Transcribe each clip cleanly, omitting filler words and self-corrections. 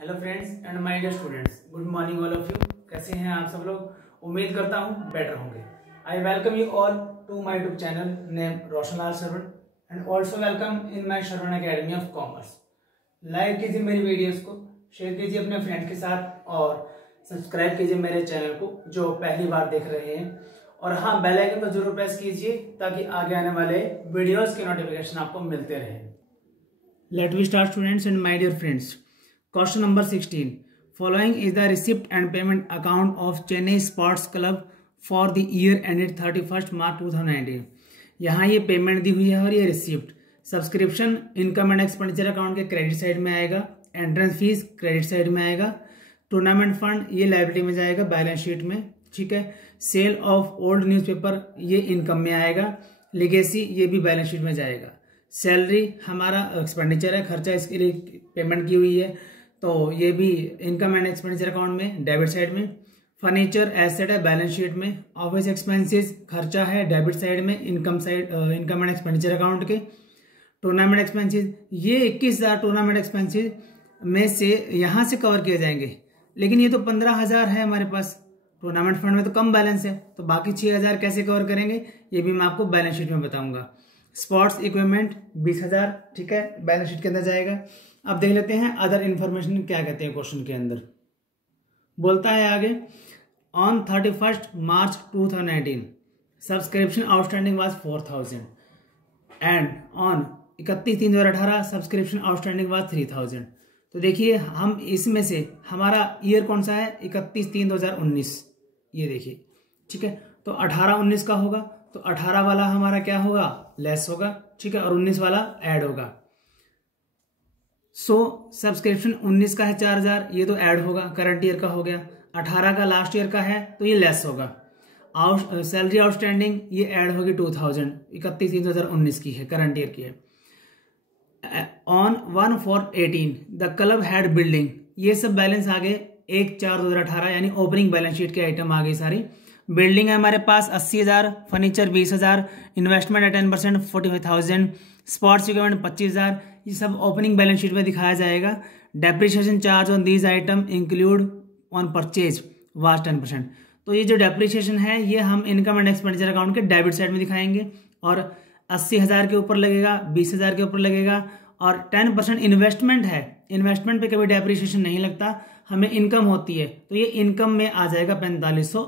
Hello friends and my dear students, good morning all of you. कैसे हैं आप सब लोग? उम्मीद करता हूं बेटर होंगे। I welcome you all to my YouTube channel name Roshanlal Shravan and also welcome in my Shravan academy of commerce. Like कीजिए मेरी वीडियोस को, शेयर कीजिए अपने फ्रेंड के साथ और सब्सक्राइब कीजिए मेरे चैनल को जो पहली बार देख रहे हैं। और हाँ, बेल आइकन को जरूर प्रेस कीजिए ताकि आगे आने वाले वीडियोस के नोटिफिकेशन आपको मिलते रहें। Let we start students and my dear friends. Question number 16. Following is the receipt and payment account of Chennai Sports Club for the year ended 31st March 2019. यहाँ ये पेमेंट दी हुई है और ये receipt. Subscription income and expenditure account के credit side में आएगा, entrance fees credit side में आएगा, टूर्नामेंट फंड ये लायबिलिटी में जाएगा बैलेंस शीट में, ठीक है। सेल ऑफ ओल्ड न्यूज़पेपर ये इनकम में आएगा, लिगेसी ये भी बैलेंस शीट में जाएगा। सैलरी हमारा एक्सपेंडिचर है, खर्चा इसके लिए पेमेंट की हुई है तो ये भी इनकम एंड एक्सपेंडिचर अकाउंट में डेबिट साइड में। फर्नीचर एसेट है बैलेंस शीट में। ऑफिस एक्सपेंसेस खर्चा है डेबिट साइड में, इनकम एंड एक्सपेंडिचर अकाउंट के। टूर्नामेंट एक्सपेंसेस ये 21,000 टूर्नामेंट एक्सपेंसेस में से यहाँ से कवर किए जाएंगे, लेकिन ये तो 15,000 है हमारे पास। टूर्नामेंट फंड में तो कम बैलेंस है, तो बाकी 6,000 कैसे कवर करेंगे ये भी मैं आपको बैलेंस शीट में बताऊंगा। स्पोर्ट्स इक्विपमेंट 20,000, ठीक है, बैलेंस शीट के अंदर जाएगा। अब देख लेते हैं अदर इंफॉर्मेशन क्या कहते हैं क्वेश्चन के अंदर। बोलता है आगे, on 31st March 2019 subscription outstanding was 4,000 and on 31/3/2018 subscription outstanding was 3,000। तो देखिए हम इसमें से हमारा ईयर कौन सा है, 31/3/2019, ये देखिए, ठीक है। तो 18-19 का होगा, तो 18 वाला हमारा क्या होगा, लेस होगा, ठीक है, और 19 वाला ऐड होगा। सब्सक्रिप्शन 19 का है 4,000, ये तो ऐड होगा, करंट ईयर का हो गया। 18 का लास्ट ईयर का है तो ये लेस होगा। सैलरी आउटस्टैंडिंग ये ऐड होगी 2,000, 31/3/2019 की है, करंट ईयर की है। On 1/4/18 the club had building, ये सब बैलेंस आ गए 1/4/2018, यानी ओपनिंग बैलेंस शीट के आइटम आ गए सारी। बिल्डिंग है हमारे पास 80,000, फर्नीचर 20,000, इन्वेस्टमेंट है 10% 45,000, स्पोर्ट्स इक्विपमेंट 25,000, ये सब ओपनिंग बैलेंस शीट में दिखाया जाएगा। Depreciation charge on these item include on purchase was 10%। तो ये जो डेप्रिसिएशन है ये हम इनकम एंड एक्सपेंडिचर अकाउंट के डेबिट साइड में दिखाएंगे, और 80,000 के ऊपर लगेगा, 20,000 के ऊपर लगेगा, और 10% इन्वेस्टमेंट है। इन्वेस्टमेंट पे कभी डेप्रिसिएशन नहीं लगता, हमें इनकम होती है, तो ये इनकम में आ जाएगा 4500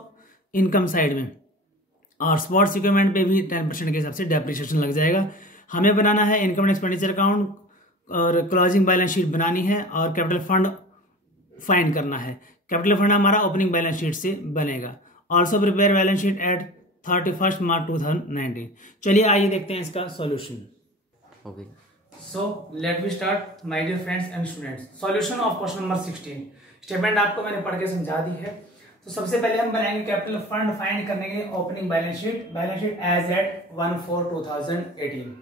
इनकम साइड में। और स्पोर्ट्स इक्विपमेंट पे भी 10% के हिसाब से डेप्रिसिएशन लग जाएगा। हमें बनाना है इनकम एंड एक्सपेंडिचर अकाउंट और क्लोजिंग बैलेंस शीट बनानी है, और कैपिटल फंड फाइंड करना है। कैपिटल फंड हमारा ओपनिंग बैलेंस शीट से बनेगा। Also prepare balance sheet at 31st March 2019। चलिए आइए देखते हैं इसका solution. Okay, so let we start my dear friends and students. Solution of question number 16। Statement आपको मैंने पढ़ के समझा दी है। तो सबसे पहले हम बनाएंगे कैपिटल फंड फाइंड करने के opening balance sheet as at 1/4/2018।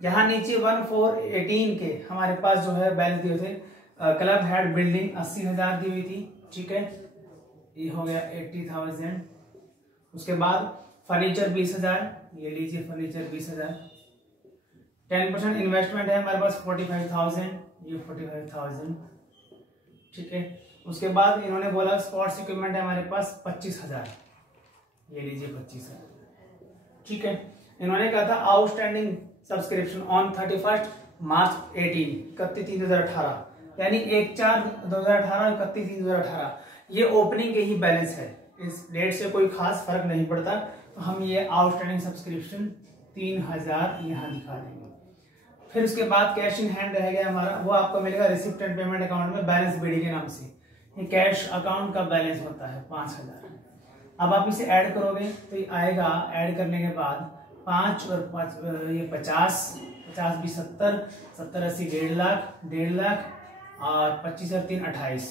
यहाँ नीचे 1/4/18 के हमारे पास जो है बैलेंस दिए थे। क्लब हैड बिल्डिंग 80,000 दी हुई थी, ठीक है, ये हो गया 80,000। उसके बाद फर्नीचर 20,000, ये लीजिए फर्नीचर 20,000। 10% इन्वेस्टमेंट है हमारे पास 45,000, ये 45,000, ठीक है। उसके बाद इन्होंने बोला स्पोर्ट्स इक्विपमेंट है हमारे पास 25,000, ये लीजिए 25,000, ठीक है। इन्होंने कहा था outstanding subscription on 31st March 18 31/3/2018, यानी 1/4/2018 31/3/2018, ये ओपनिंग के ही बैलेंस है, इस डेट से कोई खास फर्क नहीं पड़ता। तो हम ये आउटस्टैंडिंग सब्सक्रिप्शन 3,000 यहाँ दिखा देंगे। फिर उसके बाद कैश इन हैंड रह गया हमारा, वो आपको मिलेगा रिसिप्ट एंड पेमेंट अकाउंट में बैलेंस बीडी के नाम से। ये कैश अकाउंट का बैलेंस होता है 5,000। अब आप इसे ऐड करोगे तो ये आएगा, ऐड करने के बाद 5 और 5 ये 50 भी 70, 70 80 1.5 लाख और 25 और 3 28,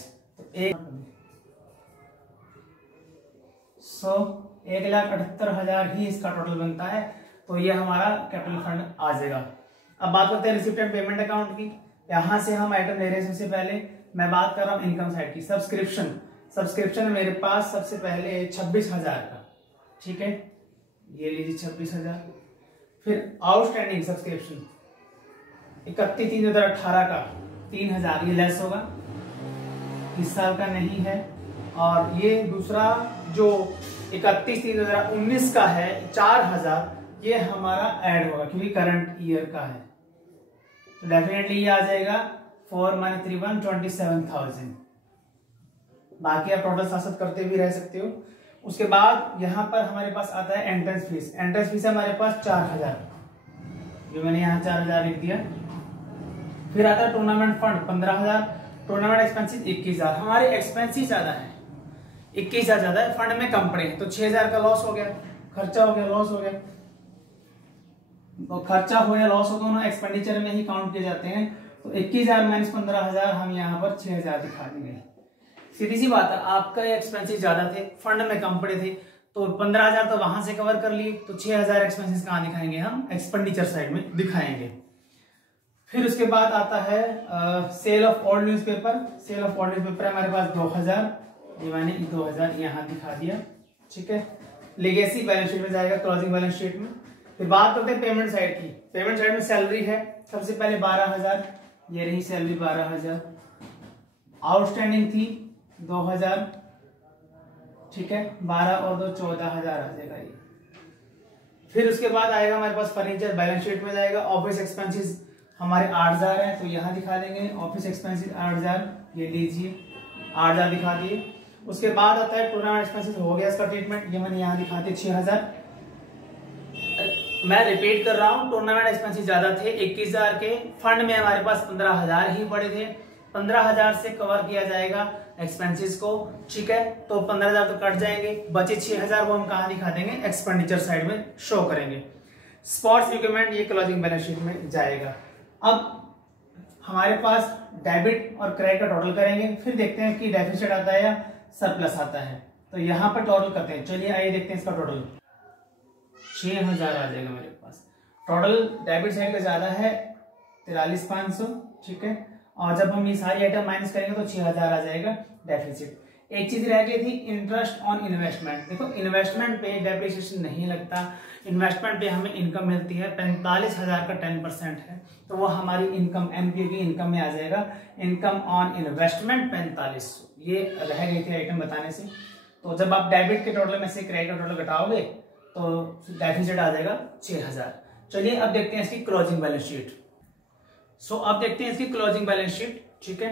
तो 1,78,000 ही इसका टोटल बनता है। तो ये हमारा कैपिटल फंड आ जाएगा। अब बात करते हैं रिसिप्ट एंड पेमेंट अकाउंट की। यहां से हम आइटम ले रहे हैं। सबसे पहले मैं बात कर रहा हूं इनकम साइड की। सब्सक्रिप्शन मेरे पास सबसे पहले 26,000 का, ठीक है, ये लीजिए 26,000। फिर आउटस्टैंडिंग सब्सक्रिप्शन 31/3/2018 का 3,000, ये लेस होगा। इस साल का नहीं है। और ये दूसरा जो 31/3/2019 का है 4000, ये हमारा ऐड होगा क्योंकि करंट ईयर का है, तो डेफिनेटली ये आ जाएगा 4 - 3 = 27,000। बाकी आप टोटल साथ साथ करते भी रह सकते हो। उसके बाद यहाँ पर हमारे पास आता है एंट्रेंस फीस। एंट्रेंस फीस है हमारे पास 4000, जो मैंने यहाँ 4000 लिख दिया। फिर आता है टूर्नामेंट फंड 15,000, टूर्नामेंट एक्सपेंसिस 21,000। हमारे एक्सपेंसिस ज्यादा है, 21,000 ज्यादा है, फंड में कम पड़े, तो 6,000 का लॉस हो गया, खर्चा हो गया, लॉस हो गया। तो खर्चा हो या लॉस हो दोनों एक्सपेंडिचर में ही काउंट किए जाते हैं। तो 21,000 - 15,000 हम यहाँ पर 6,000 दिखा देंगे। सीधी सी बात है, आपका एक्सपेंसिस ज्यादा थे, फंड में कम पड़े थे, तो 15,000 तो वहां से कवर कर लिए, तो 6,000 एक्सपेंसिस कहाँ दिखाएंगे हम, एक्सपेंडिचर साइड में दिखाएंगे। फिर उसके बाद आता है sale of old newspaper. Sale of old newspaper हमारे पास 2,000, ये मैंने 2,000 यहाँ दिखा दिया, ठीक है। लेगेसी बैलेंस शीट में जाएगा, क्लोजिंग बैलेंस शीट में। फिर बात करते हैं पेमेंट साइड की। पेमेंट साइड में सैलरी है सबसे पहले 12,000, ये रही सैलरी 12,000। आउटस्टैंडिंग थी 2,000, ठीक है, 12 और 2 14,000 आ जाएगा ये। फिर उसके बाद आएगा हमारे पास फर्नीचर, बैलेंस शीट में जाएगा। ऑफिस एक्सपेंसेस हमारे 8,000 है, तो यहाँ दिखा देंगे ऑफिस एक्सपेंसेस 8,000, ये लीजिए 8,000 दिखा दिए। उसके बाद आता है टूर्नामेंट एक्सपेंसेस, हो गया इसका ट्रीटमेंट, ये मैंने यहाँ दिखा दिया 6,000। मैं रिपीट कर रहा हूँ, टूर्नामेंट एक्सपेंसेस ज्यादा थे 21,000 के, फंड में हमारे पास 15,000 ही पड़े थे, 15,000 से कवर किया जाएगा एक्सपेंसेस को, ठीक है। तो 15,000 तो कट जाएंगे, बचे 6,000 वो हम कहाँ दिखा देंगे, एक्सपेंडिचर साइड में शो करेंगे। स्पोर्ट्स इक्विपमेंट ये क्लोजिंग बैलेंस शीट में जाएगा। अब हमारे पास डेबिट और क्रेडिट का टोटल करेंगे, फिर देखते हैं कि डेफिसिट आता है या सरप्लस आता है। तो यहाँ पर टोटल करते हैं, चलिए आइए देखते हैं इसका टोटल। 6,000 आ जाएगा मेरे पास। टोटल डेबिट साइड का ज्यादा है 43,500, ठीक है। और जब हम ये सारी आइटम माइनस करेंगे तो 6,000 आ जाएगा डेफिसिट। एक चीज रह गई थी, इंटरेस्ट ऑन इन्वेस्टमेंट। देखो इन्वेस्टमेंट पे डेप्रिसिएशन नहीं लगता, इन्वेस्टमेंट पे हमें इनकम मिलती है 45,000 का 10% है, तो वो हमारी इनकम एमपीओ की इनकम में आ जाएगा। इनकम ऑन इन्वेस्टमेंट 4500, ये रह गई थी आइटम बताने से। तो जब आप डेबिट के टोटल में से क्रेडिट का टोटल घटाओगे तो डेफिसिट आ जाएगा 6,000। चलिए अब देखते हैं इसकी क्लोजिंग बैलेंस शीट। सो अब देखते हैं इसकी क्लोजिंग बैलेंस शीट, ठीक है।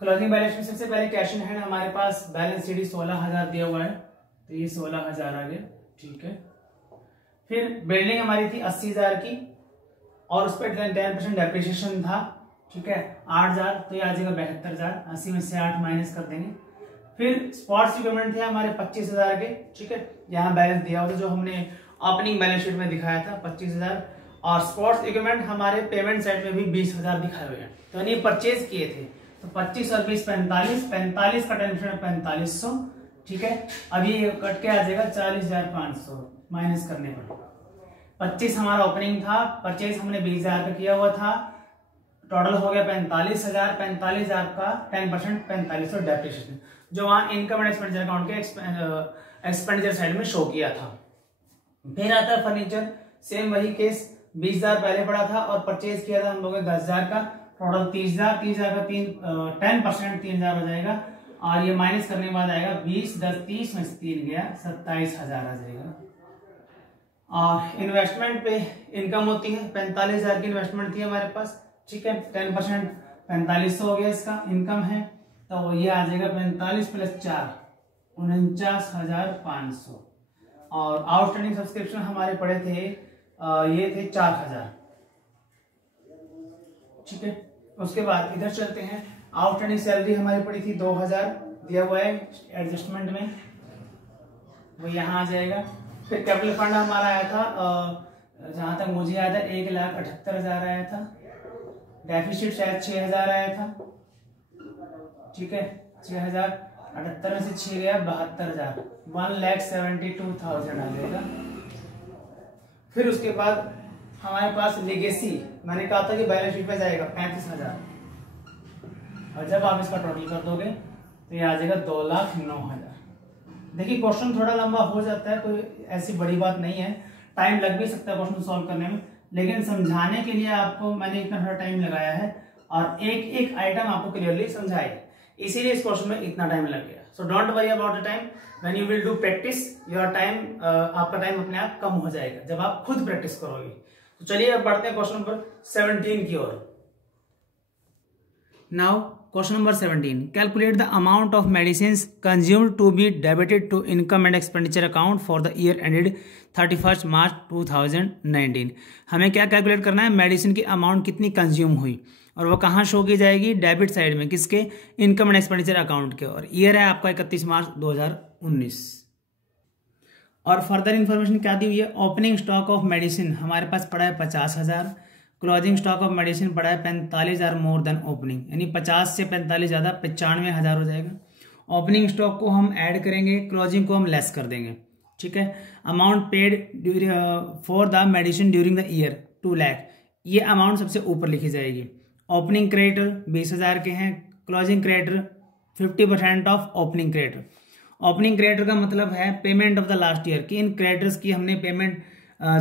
क्लोजिंग बैलेंस शीट सबसे पहले कैश इन हैंड हमारे पास बैलेंस शीट 16,000 दिया हुआ है, तो ये 16,000 आ गया, ठीक है। फिर बिल्डिंग हमारी थी 80,000 की और उस पर 10% डेप्रिसिएशन था, ठीक है, 8,000, तो ये आ जाएगा 72,000। 80 में से 8 माइनस कर देंगे। फिर स्पोर्ट्स इक्विपमेंट थे हमारे 25,000 के, ठीक है, यहाँ बैलेंस दिया हुआ था जो हमने ओपनिंग बैलेंस शीट में दिखाया था 25,000। और स्पोर्ट्स इक्विपमेंट हमारे पेमेंट साइड में भी 20,000 दिखाए हुए हैं, तो यानी परचेज किए थे। तो 25 और 20 45, 45 का 10% 4500, ठीक है। अब ये कट के आ जाएगा 40,500 माइनस करने पर। 25 हमारा ओपनिंग था, परचेज हमने 20,000 का किया हुआ था, टोटल हो गया 45,000। 45,000 का 10% 4500 डेप्रिसिएशन, जो वहां इनकम एंड एक्सपेंडिचर अकाउंट के एक्सपेंडिचर साइड में शो किया था। फिर आता है फर्नीचर, सेम वही केस, 20,000 पहले पड़ा था और परचेज किया था हम लोगों ने 10,000 का, टोटल 30,000। 30,000 का 10% 3,000 हो जाएगा, और ये माइनस करने के बाद आएगा 20 10 30 में से 3 गया 27,000 आ जाएगा। और इन्वेस्टमेंट पे इनकम होती है 45,000 की इन्वेस्टमेंट थी हमारे पास, ठीक है। 10% 4500 हो गया इसका इनकम है, तो ये आ जाएगा 45 + 4 49,500। और आउटस्टैंडिंग सब्सक्रिप्शन हमारे पड़े थे ये थे 4,000, ठीक है। उसके बाद इधर चलते हैं, आउटस्टैंडिंग सैलरी हमारी पड़ी थी 2,000 दिया हुआ है एडजस्टमेंट में, वो यहाँ आ जाएगा। फिर कैपिटल फंड हमारा आया था जहां तक मुझे आया था 1,78,000 आया था। डेफिसिट शायद 6,000 आया था, ठीक है, 6,000। 78 में से 6 गया 72,000, 1,72,000 आ जाएगा। फिर उसके बाद हमारे पास लेगेसी, मैंने कहा था कि बैलेंस शीट में जाएगा 35,000, और जब आप इसका टोटल कर दोगे तो ये आ जाएगा 2,09,000। देखिए क्वेश्चन थोड़ा लंबा हो जाता है, कोई ऐसी बड़ी बात नहीं है, टाइम लग भी सकता है क्वेश्चन सॉल्व करने में, लेकिन समझाने के लिए आपको मैंने इतना थोड़ा टाइम लगाया है और एक एक आइटम आपको क्लियरली समझाए। इसीलिए इस क्वेश्चन में इतना टाइम लग गया। So don't worry about the time, when you will do practice your time, आपका टाइम अपने आप कम हो जाएगा जब आप खुद प्रैक्टिस करोगे। तो चलिए अब बढ़ते हैं क्वेश्चन नंबर 17 की ओर। Now question number 17, calculate the amount of medicine consumed to be debited to income and expenditure account for the year ended 31 March 2019। हमें क्या कैलकुलेट करना है, मेडिसिन की अमाउंट कितनी कंज्यूम हुई और वो कहाँ शो की जाएगी, डेबिट साइड में, किसके, इनकम एंड एक्सपेंडिचर अकाउंट के, और ईयर है आपका 31 मार्च 2019। और फर्दर इन्फॉर्मेशन क्या दी हुई है, ओपनिंग स्टॉक ऑफ मेडिसिन हमारे पास पड़ा है 50,000, क्लोजिंग स्टॉक ऑफ मेडिसिन पड़ा है 45,000 मोर देन ओपनिंग, यानी 50 से 45 ज़्यादा 95,000 हो जाएगा। ओपनिंग स्टॉक को हम ऐड करेंगे, क्लोजिंग को हम लेस कर देंगे, ठीक है। Amount paid for the medicine during the year 2 lakh, ये अमाउंट सबसे ऊपर लिखी जाएगी। ओपनिंग क्रेडिटर 20,000 के हैं, closing creditor 50% of opening creditor. Opening creditor का मतलब है payment of the last year, कि इन क्रेडिटर्स की हमने पेमेंट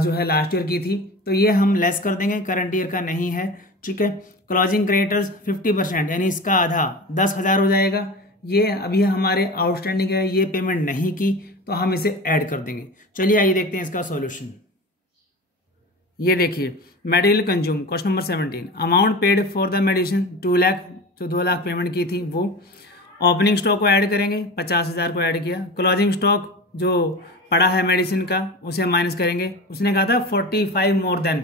जो है लास्ट ईयर की थी, तो ये हम लेस कर देंगे, करंट ईयर का नहीं है, ठीक है। क्लोजिंग क्रेडिटर्स 50%, यानी इसका आधा 10,000 हो जाएगा। ये अभी हमारे आउटस्टैंडिंग है, ये पेमेंट नहीं की, तो हम इसे ऐड कर देंगे। चलिए आइए देखते हैं इसका सॉल्यूशन। ये देखिए material consume, question number 17, amount paid for the medicine 2 lakh, जो 2 लाख पेमेंट की थी वो। ओपनिंग स्टॉक को ऐड करेंगे, 50,000 को ऐड किया। क्लोजिंग स्टॉक जो पड़ा है मेडिसिन का उसे माइनस करेंगे, उसने कहा था 45 more than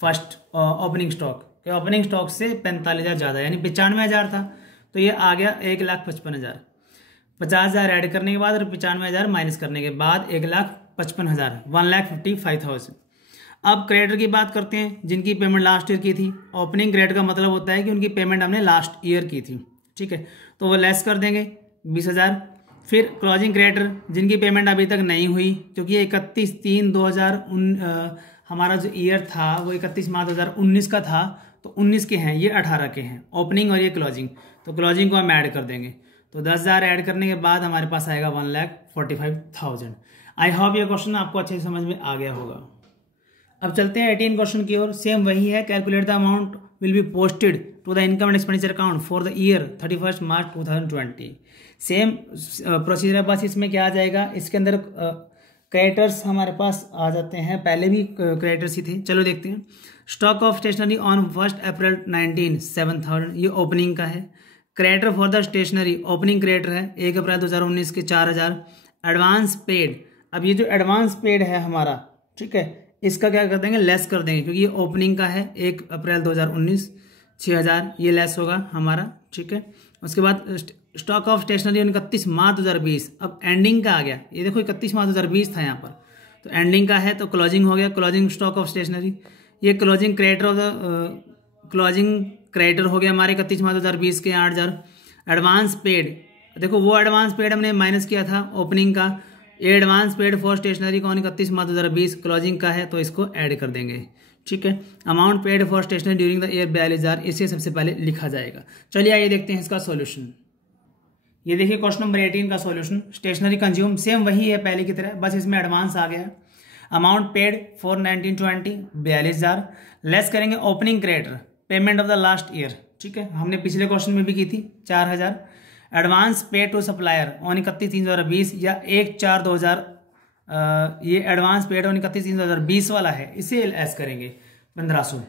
first opening stock, कि ओपनिंग स्टॉक से 45,000 ज़्यादा, यानी 95,000 था, तो ये आ गया 1,55,000। 50,000 ऐड करने के बाद और 95,000 माइनस करने के बाद 1,55,000, 1,55,000। अब क्रेडिटर की बात करते हैं, जिनकी पेमेंट लास्ट ईयर की थी। ओपनिंग क्रेडिट का मतलब होता है कि उनकी पेमेंट हमने लास्ट ईयर की थी, ठीक है, तो वो लेस कर देंगे 20,000। फिर क्लोजिंग क्रेडिटर, जिनकी पेमेंट अभी तक नहीं हुई, क्योंकि 31/3/2019 हमारा जो ईयर था वो 31 मार्च 2019 का था, तो 19 के हैं, ये 18 के हैं ओपनिंग और ये क्लोजिंग, तो क्लोजिंग को हम ऐड कर देंगे। तो 10,000 ऐड करने के बाद हमारे पास आएगा 1,45,000। आई होप ये क्वेश्चन आपको अच्छे से समझ में आ गया होगा। अब चलते हैं 18 क्वेश्चन की ओर। सेम वही है, calculate the amount will be posted to the income and expenditure account for the year 31 March 2020। Same procedure है, बस इसमें क्या आ जाएगा, इसके अंदर क्रेडिटर्स हमारे पास आ जाते हैं, पहले भी क्रेडिटर्स ही थे। चलो देखते हैं। Stock of stationery on 1 April 19 7,000, ये ओपनिंग का है। Creditor for the stationery, opening creditor है 1 अप्रैल 2019 के 4,000। एडवांस पेड, अब ये जो एडवांस पेड है हमारा, ठीक है, इसका क्या कर देंगे, लेस कर देंगे, क्योंकि ये ओपनिंग का है 1 अप्रैल 2019, 6,000, ये लेस होगा हमारा, ठीक है। उसके बाद स्टॉक ऑफ स्टेशनरी 31 मार्च 2020, अब एंडिंग का आ गया, ये देखो 31 मार्च 2020 था यहाँ पर, तो एंडिंग का है, तो क्लोजिंग हो गया, क्लोजिंग स्टॉक ऑफ स्टेशनरी। ये closing creditor of the closing creditor हो गया हमारे 31 मार्च 2020 के 8,000। एडवांस पेड, देखो वो एडवांस पेड हमने माइनस किया था ओपनिंग का, ये एडवांस पेड फॉर स्टेशनरी कौन 31 मार्च 2020 क्लोजिंग का है, तो इसको ऐड कर देंगे, ठीक है। Amount paid for stationery during the year 42,000, इसे सबसे पहले लिखा जाएगा। चलिए आइए देखते हैं इसका सॉल्यूशन। ये देखिए क्वेश्चन नंबर 18 का सॉल्यूशन। स्टेशनरी कंज्यूम सेम वही है पहले की तरह, बस इसमें एडवांस आ गया। अमाउंट पेड फॉर 1920 42,000, लेस करेंगे opening creditor, payment of the last year, ठीक है, हमने पिछले क्वेश्चन में भी की थी 4,000। Advance paid to supplier on 31/3/2020 या 1/4/2000, ये एडवांस पेड ऑन 31/3/2020 वाला है, इसे लेस करेंगे 1,500,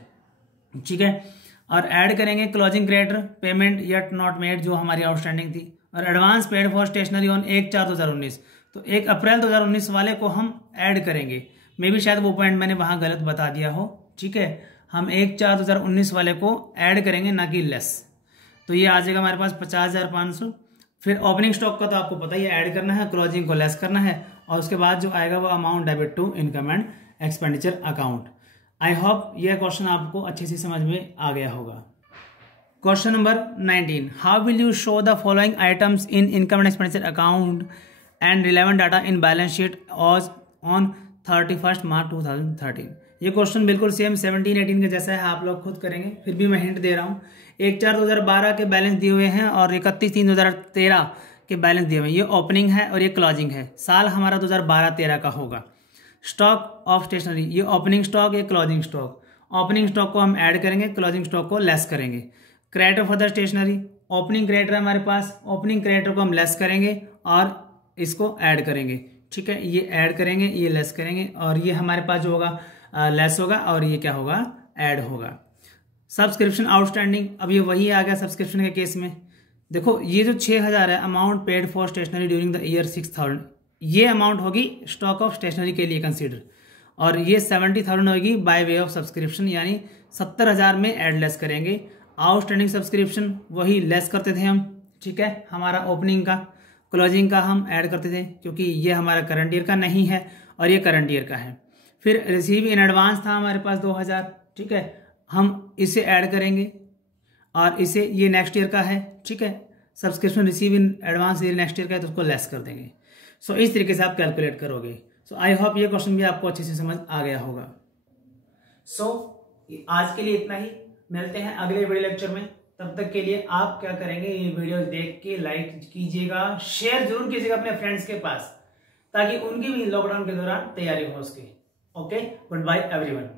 ठीक है। और ऐड करेंगे closing creditor, payment yet not made, जो हमारी आउटस्टैंडिंग थी, और advance paid for stationery on 1/4/2019, तो 1 अप्रैल 2019 वाले को हम ऐड करेंगे। मे भी शायद वो पॉइंट मैंने वहां गलत बता दिया हो, ठीक है, हम 1/4/2019 वाले को ऐड करेंगे, ना कि लेस, तो ये आ जाएगा हमारे पास 50,500। फिर ओपनिंग स्टॉक का तो आपको पता ही, ऐड करना है, क्लोजिंग को लेस करना है, और उसके बाद जो आएगा वो amount debit to income and expenditure account. I hope यह क्वेश्चन आपको अच्छे से समझ में आ गया होगा। Question number 19, how will you show the following items in income and expenditure account and relevant data in balance sheet as on 31 March 2013। ये क्वेश्चन बिल्कुल सेम 17-18 के जैसा है, आप लोग खुद करेंगे, फिर भी मैं हिंट दे रहा हूँ। 1/4/2012 के बैलेंस दिए हुए हैं और 31/3/2013 के बैलेंस दिए हुए हैं। ये ओपनिंग है और ये क्लोजिंग है, साल हमारा 2012-13 का होगा। स्टॉक ऑफ स्टेशनरी, ये ओपनिंग स्टॉक, ये क्लोजिंग स्टॉक। ओपनिंग स्टॉक को हम ऐड करेंगे, क्लोजिंग स्टॉक को लेस करेंगे। Creditor for the stationery, opening creditor हमारे पास, ओपनिंग क्रेडिटर को हम लेस करेंगे और इसको ऐड करेंगे, ठीक है। ये ऐड करेंगे, ये लेस करेंगे और ये हमारे पास जो होगा लेस होगा और ये क्या होगा, ऐड होगा। सब्सक्रिप्शन आउटस्टैंडिंग, अब ये वही आ गया सब्सक्रिप्शन के केस में। देखो ये जो 6000 है, amount paid for stationery during the year 6000, ये अमाउंट होगी स्टॉक ऑफ स्टेशनरी के लिए कंसीडर, और ये 70,000 होगी बाय वे ऑफ सब्सक्रिप्शन, यानी 70,000 में एड लेस करेंगे। आउटस्टैंडिंग सब्सक्रिप्शन वही लेस करते थे हम, ठीक है। हमारा ओपनिंग का, क्लोजिंग का हम ऐड करते थे, क्योंकि ये हमारा करंट ईयर का नहीं है और ये करंट ईयर का है। फिर रिसीव इन एडवांस था हमारे पास 2000, ठीक है, हम इसे ऐड करेंगे और इसे, ये नेक्स्ट ईयर का है, ठीक है। सब्सक्रिप्शन रिसीव इन एडवांस ये नेक्स्ट ईयर का है तो उसको लेस कर देंगे। सो इस तरीके से आप कैलकुलेट करोगे। सो आई होप ये क्वेश्चन भी आपको अच्छे से समझ आ गया होगा। सो आज के लिए इतना ही, मिलते हैं अगले वीडियो लेक्चर में। तब तक के लिए आप क्या करेंगे, ये वीडियो देख के लाइक कीजिएगा, शेयर जरूर कीजिएगा अपने फ्रेंड्स के पास, ताकि उनकी भी लॉकडाउन के दौरान तैयारी हो सके। Okay, good bye everyone.